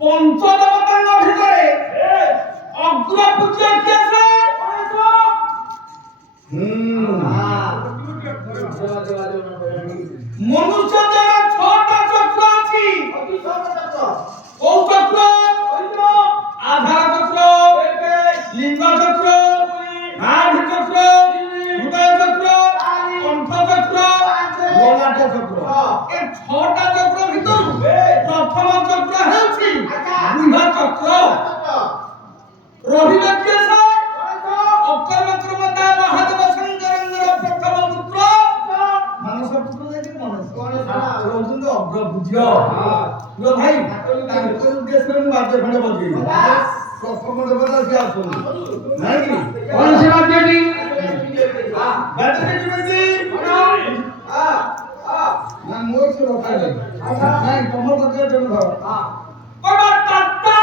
পঞ্চদেবতার ভিতরে অগ্রপূজ্য কি আছে? মনুষ্যদের 6টা চক্র আছে। কোন চক্র? আধার চক্র, লিঙ্গ চক্র, নাভি চক্র, হৃদয় চক্র, কণ্ঠ চক্র, ললাট চক্র। এই 6টা চক্র ভিতর প্রথম চক্র ହେଉଛି গুহা চক্র। রহিবে কি আছে? অকর্ম কর্মদা মহাদেব শঙ্করেন্দ্র প্রথম পুত্র মানস পুত্র যদি মনস রହୁଛନ୍ତି অগ্রপূজ্য। ভাই ତାଙ୍କ ଉଦ୍ଦେଶ୍ୟରେ ମୁଁ ବାଦ୍ୟ ଖଣ୍ଡେ ବଜେଇବି। ପ୍ରଥମ ଦେବତା ସିଏ ଆସନ୍ତି ନାଇଁ କି? କଣ ସେ ବାଦ୍ୟଟି? ବାଦ୍ୟଟି କେମିତି? ନା ମୋର ସେ ରଖା ନାହିଁ। ନାଇଁ ତମ ବାଦ୍ୟ ତେଣୁ ଧର। ବାବା ତାତା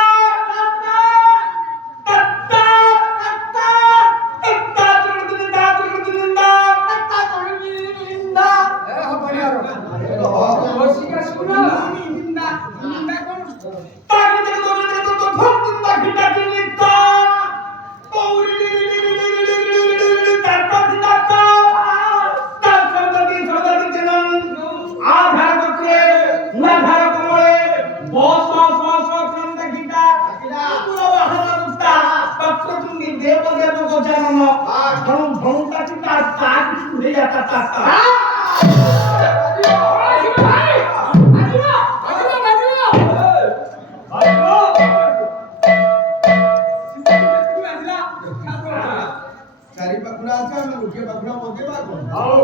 चारि पाखुड़ा আছে আমি উঠে পাখুড়া বজেবা কোন হও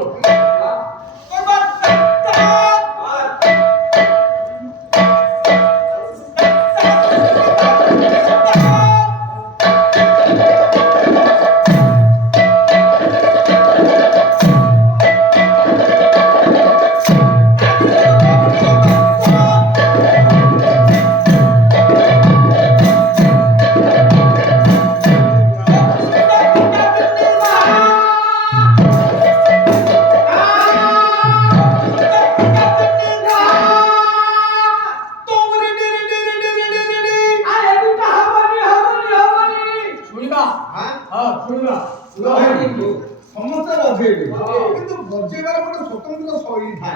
ସମସ୍ତେ ବଜେଇବେ କିନ୍ତୁ ବଜେଇବାର ଗୋଟେ ସ୍ୱତନ୍ତ୍ର ଶୈଳୀ ଥାଏ।